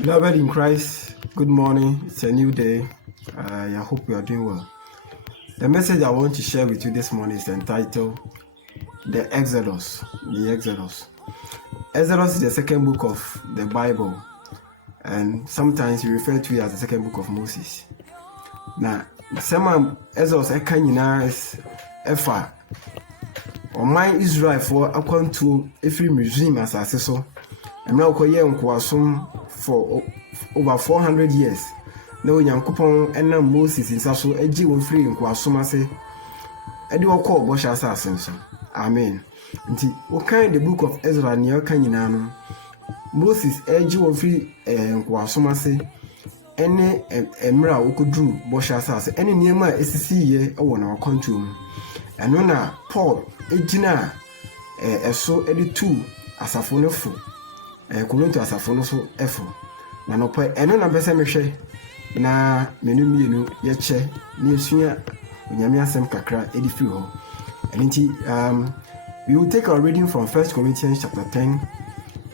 Beloved in Christ, good morning. It's a new day. I hope you are doing well. The message I want to share with you this morning is entitled The Exodus. The Exodus. Exodus is the second book of the Bible, and sometimes we refer to it as the second book of Moses. Now, some Exodus is Efa. Or my Israel for Akwantu every museum as I say so. And now for over 400 years. Na Onyankopon ena Moses insaso agi won free nkwasom ase. Edi wokọ bosha asase nso. Amen. Nti wokan the book of Ezra ne yoka nyina no. Moses agi won free nkwasom ase. Ene emra wokodru bosha asase. Ene niema esisiye ewo na wakontum. Eno na Paul egina eso edi tu asafo no fo. Korinto asafo no so efo. Na no pa eno na bese mehwe na menu ye che ni esua onyame asem kakra edifi ho. Enti we will take our reading from 1 Corinthians chapter 10.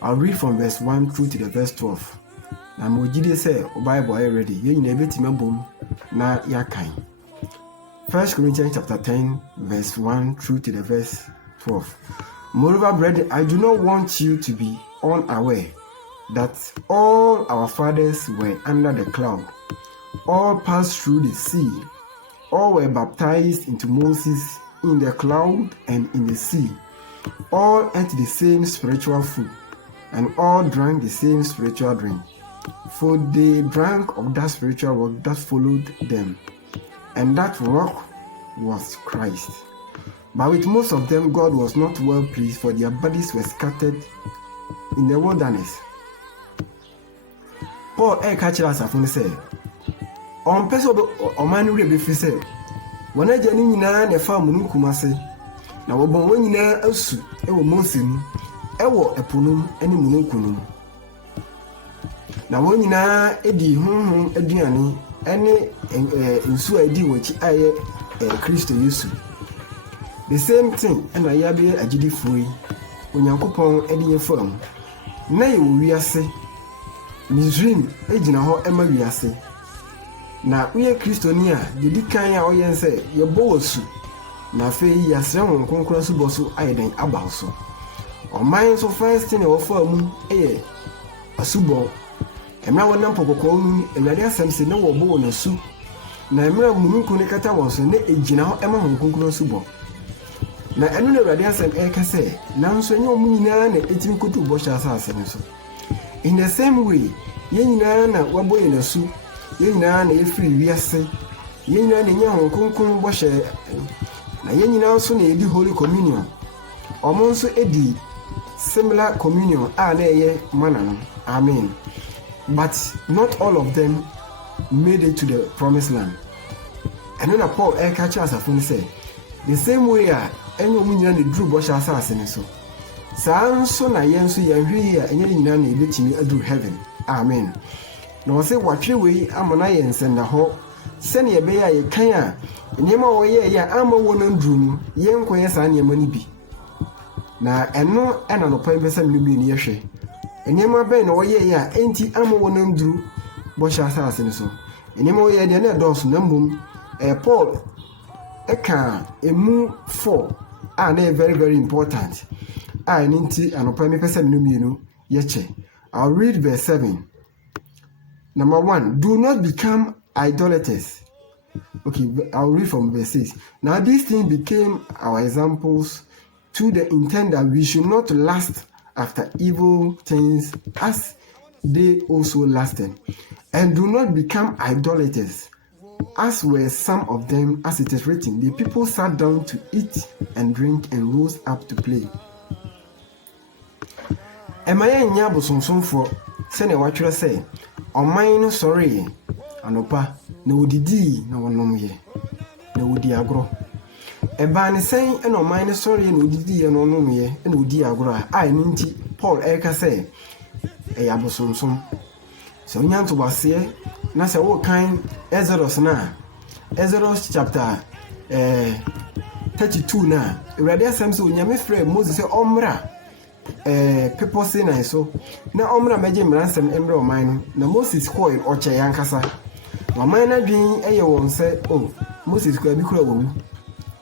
I'll read from verse 1 through to the verse 12. Na mo gide say o Bible are ready. Ye nyina betima bom na yakan. 1 Corinthians chapter 10 verse 1 through to the verse 12. Moreover, brethren, I do not want you to be unaware that all our fathers were under the cloud, all passed through the sea, all were baptized into Moses in the cloud and in the sea, all ate the same spiritual food, and all drank the same spiritual drink, for they drank of that spiritual rock that followed them, and that rock was Christ. But with most of them God was not well pleased, for their bodies were scattered in the wilderness. Paul catch us afun say on person o man we be fi say wona jani nyina na fa mu nkumase na wo bon nyina asu e wo Moses mu e wo eponum ani mu nkunum na wo nyina edi hunhun aduane ene nsu adi wachi aye Kristo Yesu. The same thing and I be agidi free Onyankopon edi ye fam na ye wiase Misrim ejina ho ema wiase na uye Kristoni a dedi kan a oyen se ye bowosu na fe yasre won konkro su bosu ayeden abaso oman so first thing e wo famu asubo emra wonam pokoko mu ewade asem se na wo bo na su na emra mununku ne kata won so na ejina ho ema ho konkro su bo na enu na ewade asem ka se na nso nye omu nyina na etim kotu bo sha asase ne so. In the same way, yenina na waboye na su, yenina na efiri wiase, yenina na nya honkonkon bo hye, na yenina so na edi Holy Communion. Omo nso edi similar communion a na eye mana no. Amen. But not all of them made it to the promised land. And then Paul catch us afun say, the same way enyo mu nyina na dru bo hye asase ne so. So na yenso yanhwe a enye nyina na ebetimi adu heaven. Amen. Na wo se watwe wei amana yensenda ho se ne ebe ya yekan a nyema wo ye ya ama wo na ndrum yenkoye sa nyema ni bi na eno ena no pan besa mnu bi ni yehwe nyema ben na wo ye ya enti ama wo na ndru bo sha asase ne so nyema wo ye de na dosu na mbum Paul eka emu 4 are very very important. I need to and person numino yeche. I'll read verse 7. Number 1, do not become idolaters. Okay, I'll read from verse 6. Now these things became our examples to the intent that we should not lust after evil things as they also lasted. And do not become idolaters, as were some of them, as it is written. The people sat down to eat and drink and rose up to play. Emaya nya bosonsonfo se ne watwere se oman no sorry anopa na odidi na wonomye na odi agro eba ne sen na oman no sorry na odidi na wonomye na odi agro a nti Paul eka se ya bosonson so nyanto base na se wo kan Exodus chapter 32 na ewade asem se onyame frɛ Moses se omra people say na so na omra meje mransem emre oman no na Moses call oche yankasa oman na dwen eye won say oh Moses ko abi kura wo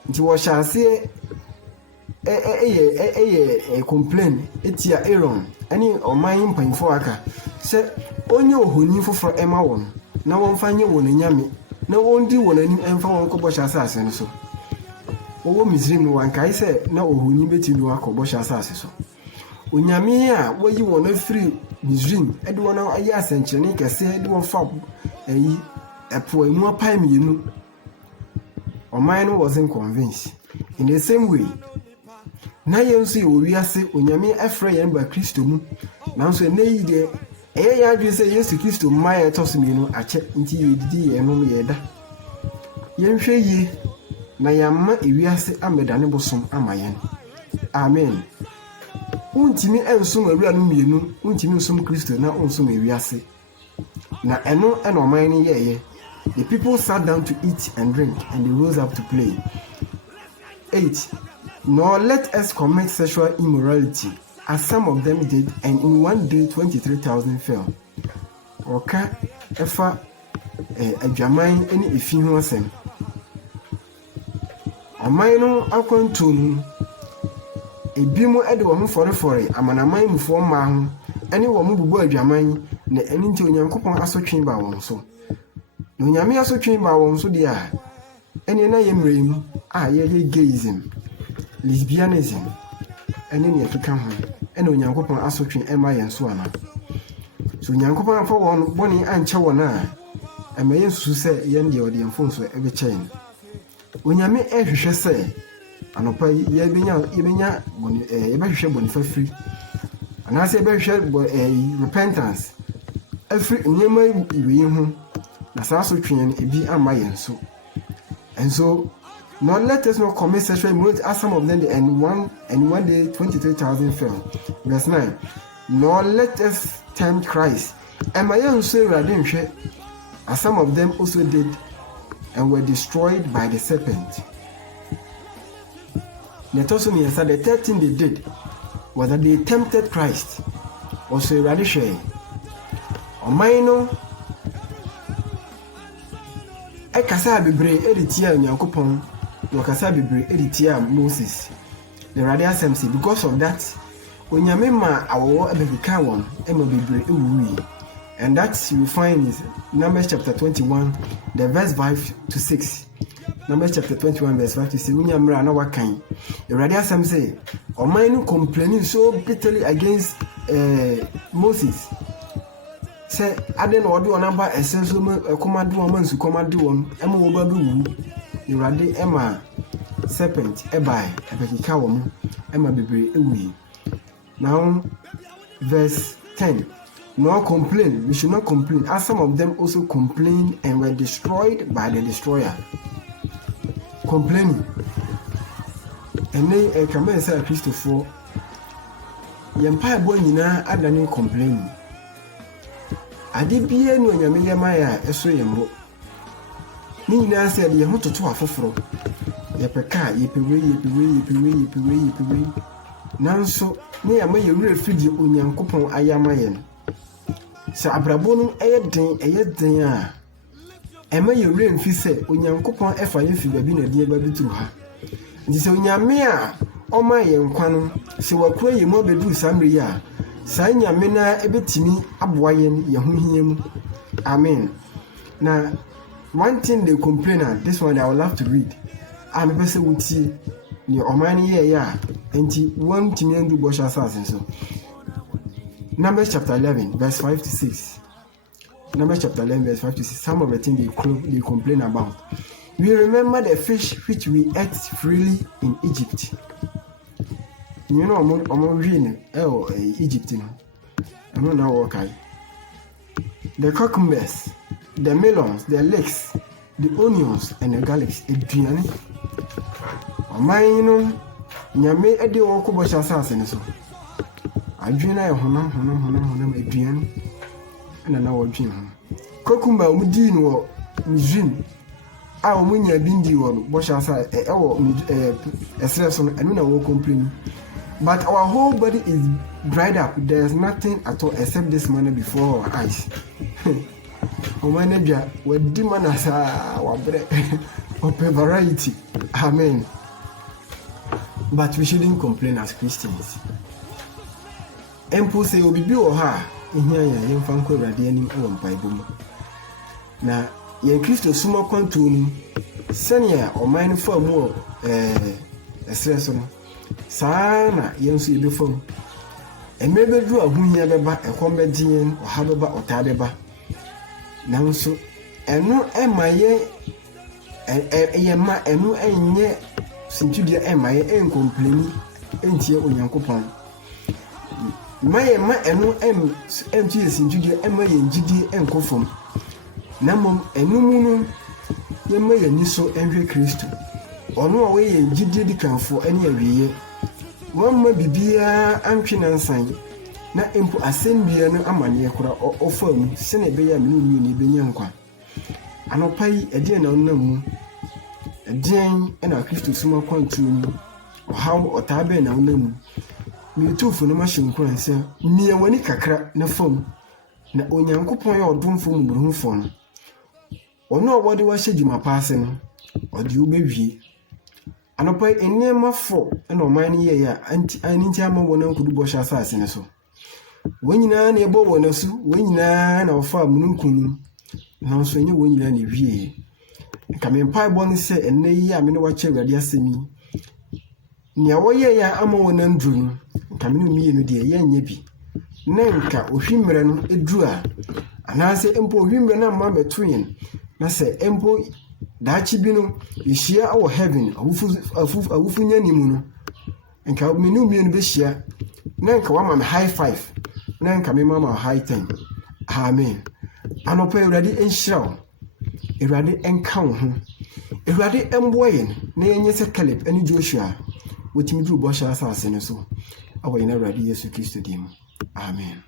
nti wo sha ase complain etia Aaron ani oman mpanfo aka se onye ohoni foforo ema won na won fanye won nyame na won di won ani emfa won ko bosha asase no so owo Misrim wan kai se na ohoni betimi wa ko bosha asase so onyame a wayi won afiri Misrim ede won ayi asenkyene kese ede won fa ayi epo emu apai mienu oman no wasn't convinced in the same way na yensu ye owiase onyame afre yen ba Kristo mu nanso eneyi de ya adwe se Yesu Kristo maye tosimienu ache nti yedidi ye no ye da yenhwe yi na yamma ewiase amedane bosom amayen amen untimi ensum awura no mienu untimi nsum Kristo na onsum ewiase na eno oman ni ye the people sat down to eat and drink and they rose up to play. 8. Nor let us commit sexual immorality, as some of them did, and in one day 23,000 fell. Oka efa adwaman ene efi ho asem. Aman no akontum ebimu ede wo ho forefore amanaman mufo ma ho ene wo mu bubu adwaman na eni nti onyankopon asotwen ba won so. No nyame asotwen ba won so dia ene na yemrem ye gayism lesbianism ene ne afika ho ene onyankopon asotwen ema yen so ana so onyankopon afọ won boni anche won a emaye nsusu se yen de ode enfo so ebe chain onyame ehwehwe se anopa ye benya boni hwehwe boni fafiri anase ebe hwehwe repentance afri nyema iwe hu na saa so twen ebi ama yen so and so not let us not commit sexual immorality as some of them and one day 23,000 fell. Verse 9. Nor let us tempt Christ. And my young say as some of them also did and were destroyed by the serpent. Let also mean that the third thing they did was that they tempted Christ. Also radishay. Or minor ekasa bebre editia Nyankopon wakasa bebre editia Moses the radio assembly because of that onyame ma awo ebeka won ema bebre ewuwi and that you find is Numbers chapter 21 the verse 5 to 6. Numbers chapter 21 verse 5 to 6 unyamra na wakan the radio assembly say oman complaining so bitterly against Moses. Say aden odo onamba esenso komado o mansu komado won ema wo ba bi wu irade ema serpent ebai ebekika wo mu ema bebre ewi. Now verse 10. No complain, we should not complain as some of them also complained and were destroyed by the destroyer. Complaining and they come and say Christopher yempa ebo nyina adane complaining. Ade bia no nyame yemaya eso yemro ni nyina se de ho toto afoforo yepeka yepewe nanso ne yama yewure fidi onyankopon ayamaye se abrabo no eyeden a ema yewure mfi se onyankopon efa yefi babi na die ba bituru ha nti se onyame a oma ye nkwa no se wakura yemo bedu samre ya sa nyame na ebetimi aboa yen yehohiem. Amen. Now one thing they complain at this one I would love to read. I'm person would see ni omani ya enti one timi ndu bo sha assassin so Numbers chapter 11 verse 5 to 6. Numbers chapter 11 verse 5 to 6. Some of the things they complain about. We remember the fish which we ate freely in Egypt. You know, Egypt, I don't know okay. The cucumbers, the melons, the leeks, the onions, and the garlics. Adrian, mine, Yame Eddie or Kobosha Assassin. Adriana, honor, Adrian, and an hour dream. Cucumber, Mudin or Mujin. I will win your bindi or Bosha, a stress on, and I will complain. But our whole body is dried up. There's nothing at all except this manna before our eyes. Omanebia, we demand as our bread of variety. Amen. But we shouldn't complain as Christians. Empo say obi bi o ha ehia ya yemfa nkɔ Awurade anim wɔ mpaebɔ mu. Na yɛn Kristo suma kwantuo mu sɛnea ɔman no fa mu ɛsrɛ so no saa na yɛn nso yɛbɛfam. Ɛmɛ bɛduru ahohia bɛba, ɛkɔm bɛgye yɛn, ɔha bɛba, ɔtaa bɛba. Nanso ɛno ɛma yɛma ɛno ɛnyɛ sintudie ɛma yɛ ɛnkompleni ɛntie Onyankopɔn. Ma ɛno ɛntu yɛ sintudie ɛma yɛn gyidie ɛnkɔ fam. Na mmom ɛno mu no yɛma yɛn ani so ɛnhwɛ Kristo. Ɔno a wɔyɛ yɛn gyidie di kanfo ɛne awieɛ. Wɔmma bibiara antwe nansan. Na mpo asɛm bia no amanneɛ kora ɔfa mu sɛnea ɛbɛyɛ a mene ne bɛnya nkwa. Anɔpa yi ɛdeɛn na ɔnam mu? Ɛdeɛn ɛna Kristo suma kwantuo mu? Ɔhaw ɔtaa bɛn na ɔnam mu? Mewetufo no mahyɛ nkuran sɛ mmea w'ani kakra na fam. Na Onyankopɔn yɛ ɔdomfo mmɔborɔhufo no. Ɔno a wɔde wahyɛ dwuma pa ase no, ɔde wo bɛwie. Anɔpa yi nneɛma fo ɛna ɔman no yɛyɛ a nti ama wɔn ankodu bɔhyɛ asase no so. Wɔn nyinaa na ɛbɔ wɔn asu, wɔn nyinaa na wɔfa amununkum no. Nanso ɛnyɛ wɔn nyinaa na ɛwie. Nka me mpaebɔ no sɛ ɛnnɛ yi a me ne wakyɛ Awurade asɛm yi. Nea wɔyɛɛ yɛ ama wɔn anduru no, nka me ne mmienu deɛ yɛnyɛ bi. Na nka ohwimmerɛ no eduru a, anaasɛ mpo ohwimmerɛ no amma bɛto yɛn. Na sɛ mpo daakye bi no yɛhyia wɔ heaven awufu nyani mu no, nka me ne mmienu bɛhyia. Na nka wama me high five. Na nka me mama high 10. Amen. Anɔpa Awurade nhyira wo. Awurade nka wo ho. Awurade mboa yɛn na yɛnyɛ sɛ Caleb ne Joshua wɔtumi duru bɔhyɛ asase no so. Awɔ yɛn Awurade Yesu Kristo dim. Amen.